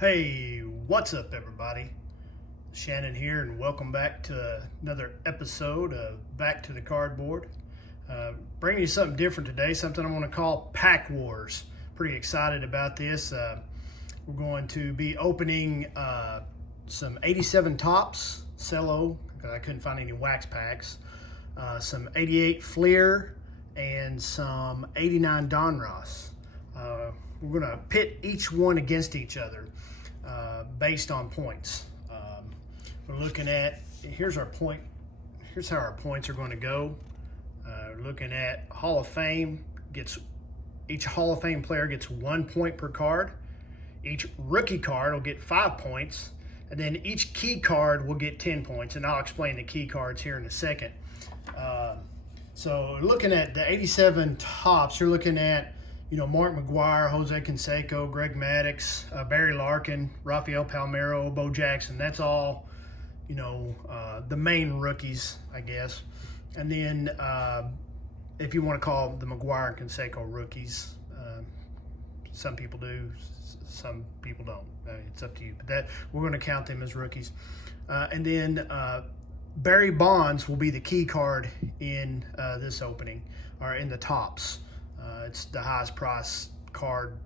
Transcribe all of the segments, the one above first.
Hey, what's up everybody? Shannon here and welcome back to another episode of Back to the Cardboard. Bringing you something different today, something I want to call Pack Wars. Pretty excited about this. We're going to be opening some 87 Tops Cello, because I couldn't find any wax packs, some 88 Fleer, and some 89 Donruss. We're going to pit each one against each other based on points. We're looking at, here's how our points are going to go. Looking at Hall of Fame, each Hall of Fame player gets 1 point per card. Each rookie card will get 5 points. And then each key card will get 10 points. And I'll explain the key cards here in a second. So looking at the 87 Tops, you're looking at Mark McGwire, Jose Canseco, Greg Maddux, Barry Larkin, Rafael Palmeiro, Bo Jackson. That's all, the main rookies, I guess. And then if you want to call the McGwire and Canseco rookies, some people do, some people don't. It's up to you. But we're going to count them as rookies. And then Barry Bonds will be the key card in this opening, or in the Tops. It's the highest price card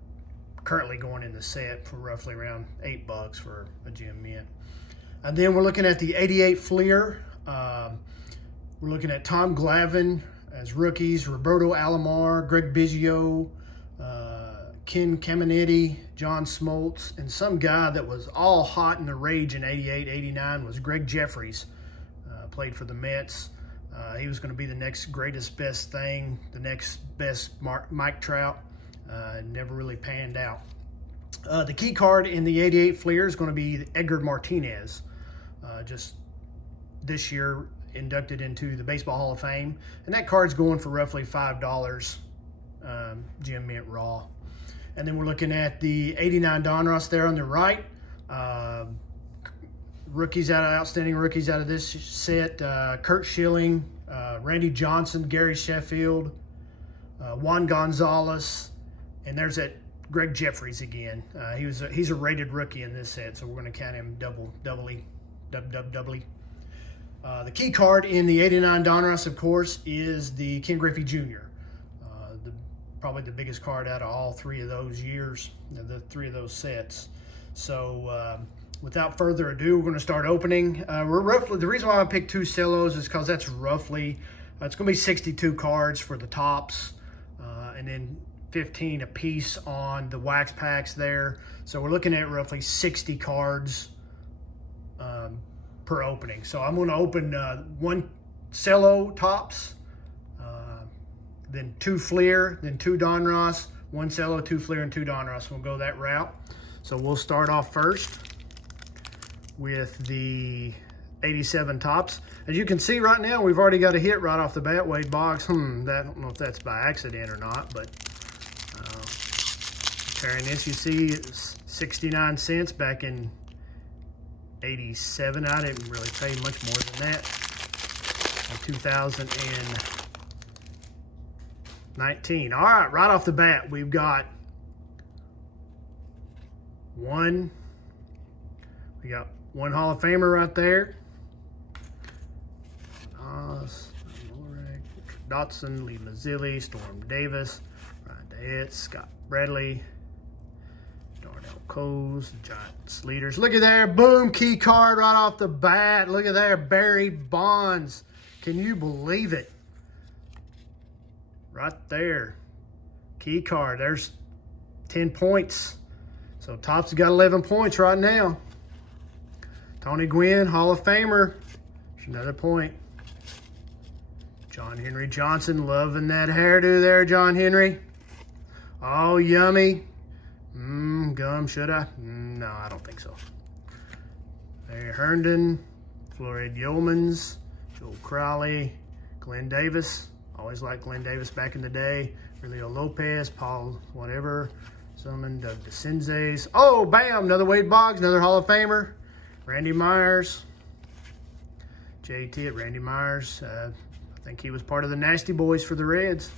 currently going in the set for roughly around $8 for a gem mint. And then we're looking at the 88 Fleer. We're looking at Tom Glavine as rookies, Roberto Alomar, Greg Biggio, Ken Caminiti, John Smoltz, and some guy that was all hot in the rage in 88, 89 was Greg Jeffries. Played for the Mets. He was going to be the next greatest best thing, the next best Mike Trout. Never really panned out. The key card in the 88 Fleer is going to be Edgar Martinez. Just this year inducted into the Baseball Hall of Fame. And that card's going for roughly $5 gem mint raw. And then we're looking at the 89 Donruss there on the right. Outstanding rookies out of this set, Kurt Schilling, Randy Johnson, Gary Sheffield, Juan Gonzalez, and there's that Greg Jeffries again. He's a rated rookie in this set, so we're going to count him doubly. The key card in the 89 Donruss, of course, is the Ken Griffey Jr., probably the biggest card out of all three of those years, the three of those sets. So without further ado, we're going to start opening. The reason why I picked 2 cellos is because that's roughly, it's going to be 62 cards for the Tops, and then 15 a piece on the wax packs there. So we're looking at roughly 60 cards per opening. So I'm going to open 1 cello Tops, then 2 Fleer, then 2 Donruss, 1 cello, 2 Fleer, and 2 Donruss. We'll go that route. So we'll start off first with the 87 Tops. As you can see right now, we've already got a hit right off the bat. Wade Boggs, I don't know if that's by accident or not, but comparing this, you see it's 69 cents back in 87. I didn't really pay much more than that in 2019. All right, right off the bat, we've got one Hall of Famer right there. Dotson, Lee Mazzilli, Storm Davis, Ryan DeHitt, Scott Bradley, Darnell Coles, Giants leaders. Look at there, boom, key card right off the bat. Look at there, Barry Bonds. Can you believe it? Right there, key card. There's 10 points. So Tops has got 11 points right now. Tony Gwynn, Hall of Famer. There's another point. John Henry Johnson, loving that hairdo there, John Henry. Oh, yummy. Gum, should I? No, I don't think so. Larry Herndon, Floyd Yeomans, Joel Crowley, Glenn Davis. Always liked Glenn Davis back in the day. Julio Lopez, Paul whatever. Summon Doug DeCinces. Oh, bam, another Wade Boggs, another Hall of Famer. Randy Myers. JT at Randy Myers. I think he was part of the Nasty Boys for the Reds.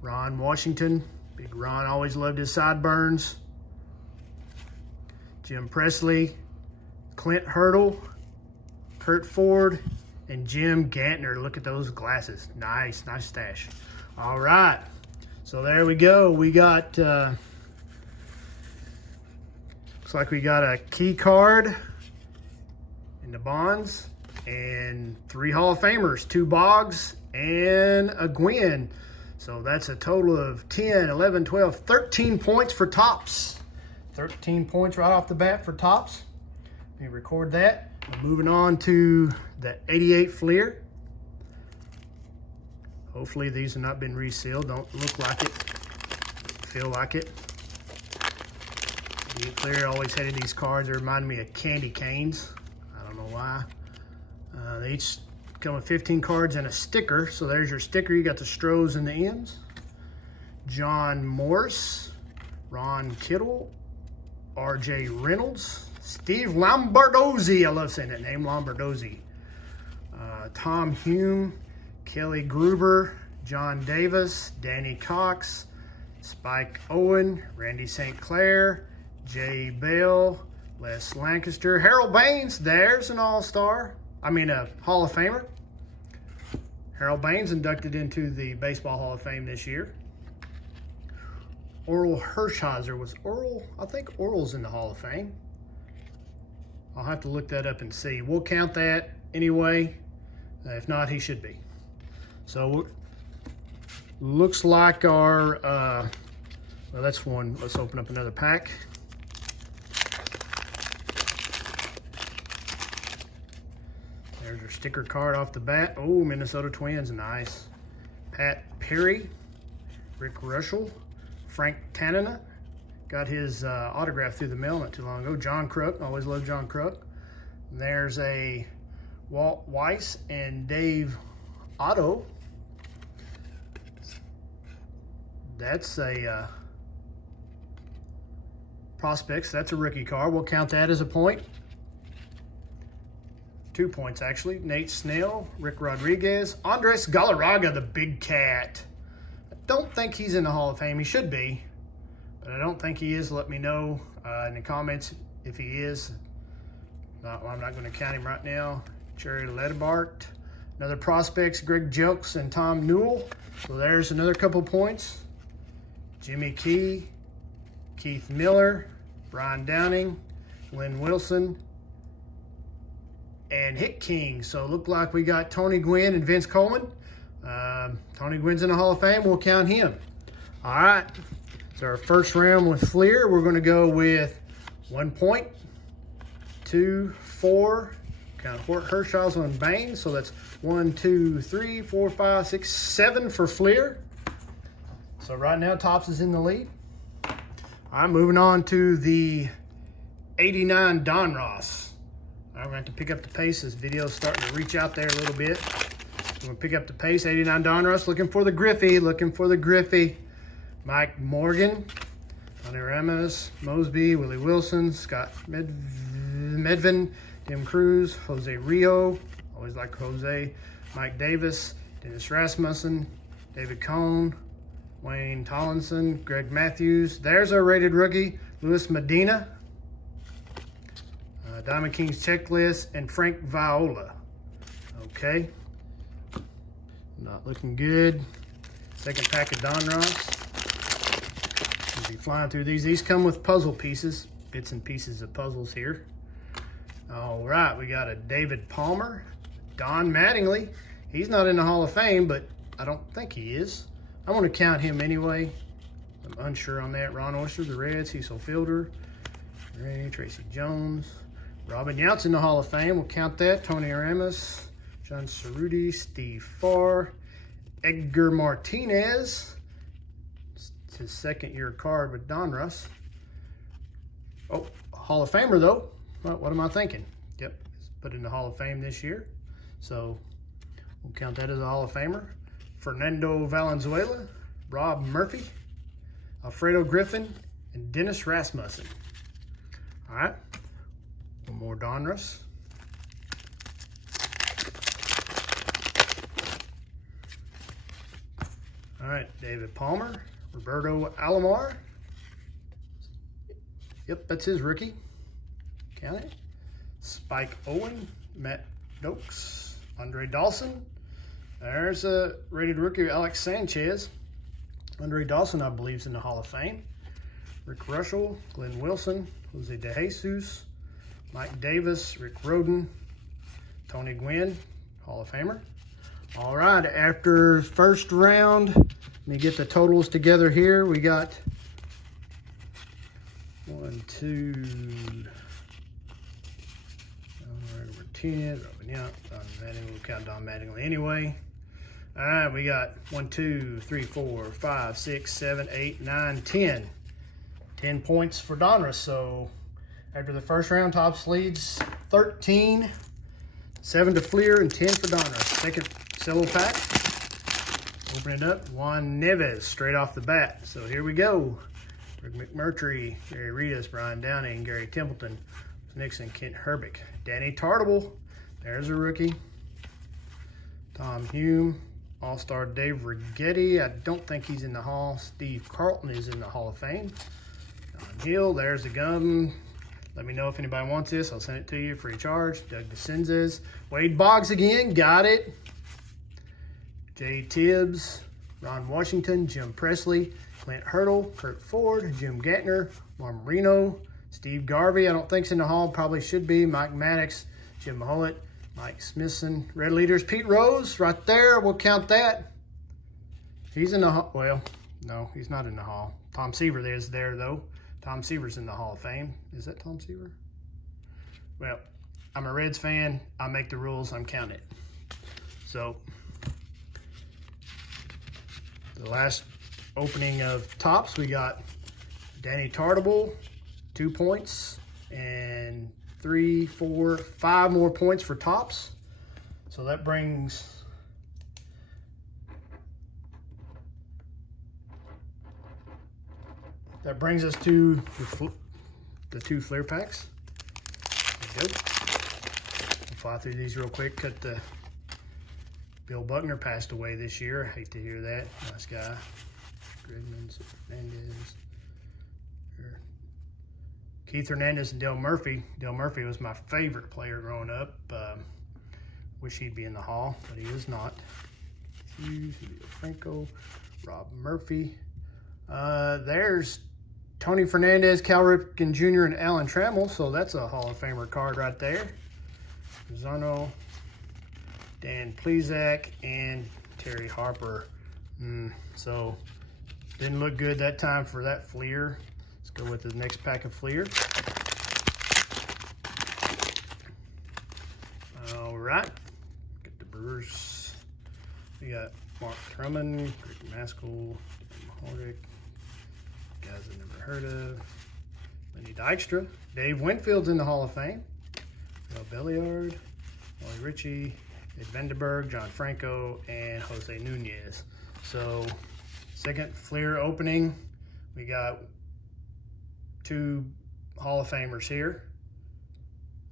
Ron Washington. Big Ron always loved his sideburns. Jim Presley, Clint Hurdle, Kurt Ford, and Jim Gantner. Look at those glasses. Nice, nice stash. All right, so there we go. We got, looks like we got a key card in the Bonds and 3 Hall of Famers, 2 Boggs and a Gwynn. So that's a total of 10, 11, 12, 13 points for Topps. 13 points right off the bat for Topps. Let me record that. Moving on to the 88 Fleer. Hopefully these have not been resealed. Don't look like it. Feel like it. 88 Fleer always hated these cards. They remind me of candy canes. I don't know why. They each come with 15 cards and a sticker. So there's your sticker. You got the Strohs and the M's. John Morse, Ron Kittle, R.J. Reynolds, Steve Lombardozzi. I love saying that name, Lombardozzi. Tom Hume, Kelly Gruber, John Davis, Danny Cox, Spike Owen, Randy St. Clair, Jay Bell, Les Lancaster, Harold Baines. There's an all-star. I mean, a Hall of Famer. Harold Baines inducted into the Baseball Hall of Fame this year. Oral Hershiser. Was Oral? I think Oral's in the Hall of Fame. I'll have to look that up and see. We'll count that anyway. If not, he should be. So, looks like our, well, that's one. Let's open up another pack. There's your sticker card off the bat. Oh, Minnesota Twins, nice. Pat Perry, Rick Russell, Frank Tanana. Got his autograph through the mail not too long ago. John Kruk, always loved John Kruk. And there's a Walt Weiss and Dave Otto. That's a Prospects. That's a rookie card. We'll count that as a point. 2 points, actually. Nate Snell, Rick Rodriguez, Andres Galarraga, the big cat. I don't think he's in the Hall of Fame. He should be, but I don't think he is. Let me know in the comments if he is. Well, I'm not going to count him right now. Jerry Ledbart. Another Prospects, Greg Jelks and Tom Newell. So there's another couple points. Jimmy Key, Keith Miller, Brian Downing, Lynn Wilson, and Hick King. So it looked like we got Tony Gwynn and Vince Coleman. Tony Gwynn's in the Hall of Fame. We'll count him. All right. So our first round with Fleer, we're going to go with 1 point, 2, 4. Count Hershiser and Baines. So that's 1, 2, 3, 4, 5, 6, 7 for Fleer. So right now, Topps is in the lead. All right, moving on to the 89 Donruss. I'm going to have to pick up the pace. This video's starting to reach out there a little bit. I'm going to pick up the pace. 89 Donruss, looking for the Griffey, Mike Morgan, Tony Ramos, Mosby, Willie Wilson, Scott Medvin, Tim Cruz, Jose Rio, always like Jose, Mike Davis, Dennis Rasmussen, David Cohn, Wayne Tollinson, Greg Matthews. There's our rated rookie, Luis Medina, Diamond Kings Checklist, and Frank Viola. Okay. Not looking good. Second pack of Donruss. We'll be flying through these. These come with puzzle pieces, bits and pieces of puzzles here. All right, we got a David Palmer, Don Mattingly. He's not in the Hall of Fame, but I don't think he is. I want to count him anyway. I'm unsure on that. Ron Oyster, the Reds, Cecil Fielder, Ray, Tracy Jones, Robin Yount's in the Hall of Fame. We'll count that. Tony Aramis, John Cerruti, Steve Farr, Edgar Martinez. It's his second year card with Donruss. Oh, Hall of Famer though. What am I thinking? Yep, it's put in the Hall of Fame this year. So we'll count that as a Hall of Famer. Fernando Valenzuela, Rob Murphy, Alfredo Griffin, and Dennis Rasmussen. All right, one more Donruss. All right, David Palmer, Roberto Alomar. Yep, that's his rookie. count it. Spike Owen, Matt Dokes, Andre Dawson. There's a rated rookie, Alex Sanchez. Andre Dawson, I believe, is in the Hall of Fame. Rick Russell, Glenn Wilson, Jose De Jesus, Mike Davis, Rick Roden, Tony Gwynn, Hall of Famer. All right, after first round, let me get the totals together here. We got 1, 2, Martinez, we'll count Don Mattingly anyway. All right, we got 1, 2, 3, 4, 5, 6, 7, 8, 9, 10. 10 points for Donruss. So after the first round, Tops leads 13, 7 to Fleer, and 10 for Donruss. Second cello pack. Open it up. Juan Neves straight off the bat. So here we go. Rick McMurtry, Gary Ritas, Brian Downing, Gary Templeton, Nixon, Kent Herbick, Danny Tartable. There's a rookie. Tom Hume, All-Star Dave Righetti. I don't think he's in the Hall. Steve Carlton is in the Hall of Fame. Don Hill, there's the gum. Let me know if anybody wants this. I'll send it to you free of charge. Doug DeCinzes. Wade Boggs again. Got it. Jay Tibbs, Ron Washington, Jim Presley, Clint Hurdle, Kurt Ford, Jim Gantner, Mark Marino, Steve Garvey. I don't think's in the Hall. Probably should be. Mike Maddox, Jim Maholet, Mike Smithson. Red Leaders, Pete Rose right there. We'll count that. He's in the Hall. Well, no, he's not in the Hall. Tom Seaver is there, though. Tom Seaver's in the Hall of Fame. Is that Tom Seaver? Well, I'm a Reds fan. I make the rules. I'm counting it. So, the last opening of Tops, we got Danny Tartable, 2 points, and 3, 4, 5 more points for Tops. So that brings us to the 2 Fleer packs. There we go. We'll fly through these real quick. Cut the Bill Buckner passed away this year. I hate to hear that. Nice guy. Grigman, Hernandez. Keith Hernandez and Dale Murphy. Dale Murphy was my favorite player growing up. Wish he'd be in the Hall, but he is not. Hughes, Franco, Rob Murphy. There's Tony Fernandez, Cal Ripken Jr., and Alan Trammell. So that's a Hall of Famer card right there. Zano, Dan Plesac, and Terry Harper. So didn't look good that time for that Fleer. Let's go with the next pack of Fleer. All right, get the Brewers. We got Mark Truman, Greg Maskell, Mahodic, guys I've never heard of. Lenny Dykstra, Dave Winfield's in the Hall of Fame. Bill Belliard, Wally Ritchie, Ed Vandenberg, John Franco, and Jose Nunez. So, second Fleer opening. We got 2 Hall of Famers here.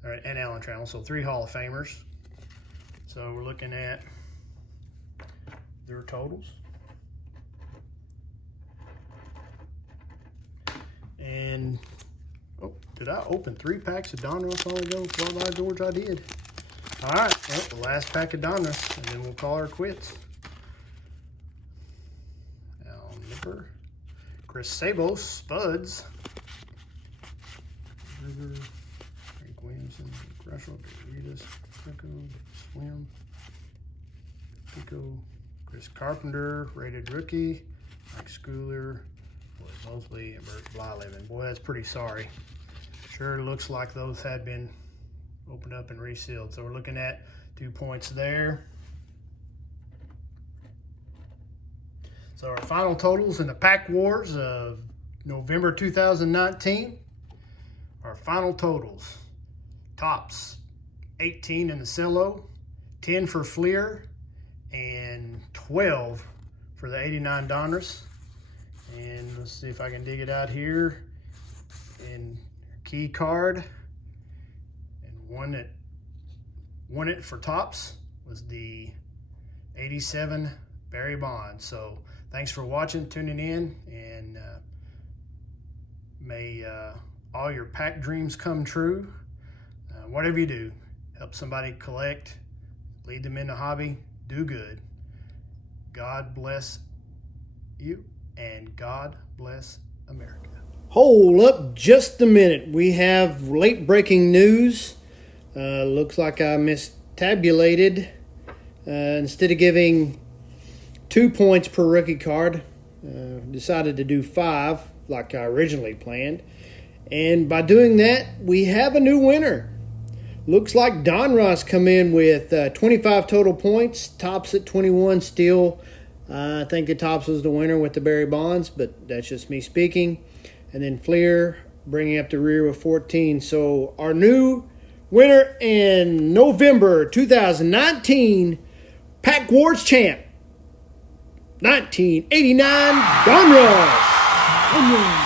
All right, and Alan Trammell, so 3 Hall of Famers. So we're looking at their totals. And, oh, did I open 3 packs of Donruss while ago? Well, by George, I did. All right, well, the last pack of Donruss, and then we'll call her quits. Al Nipper, Chris Sabos, Spuds, River, Frank Williamson, Russell, Doritas, Franco, Swim, Pico, Chris Carpenter, rated rookie, Mike Schooler, Boyd Mosley, and Bert Blyleven. Boy, that's pretty sorry. Sure looks like those had been opened up and resealed. So we're looking at 2 points there. So our final totals in the Pack Wars of November 2019. Our final totals. Tops, 18 in the cello, 10 for Fleer, and 12 for the 89 Donruss. And let's see if I can dig it out here. And key card, and one that won it for Tops was the 87 Barry Bonds. So thanks for watching, tuning in, and may all your pack dreams come true. whatever you do, help somebody collect, lead them in the hobby, do good. God bless you, and God bless America. Hold up just a minute. We have late breaking news. Looks like I mistabulated. Instead of giving 2 points per rookie card, decided to do 5 like I originally planned. And by doing that, we have a new winner. Looks like Donruss come in with 25 total points, tops at 21 still. I think the tops was the winner with the Barry Bonds, but that's just me speaking. And then Fleer bringing up the rear with 14. So our new winner in November 2019 Pack Wars champ, 1989 Donruss.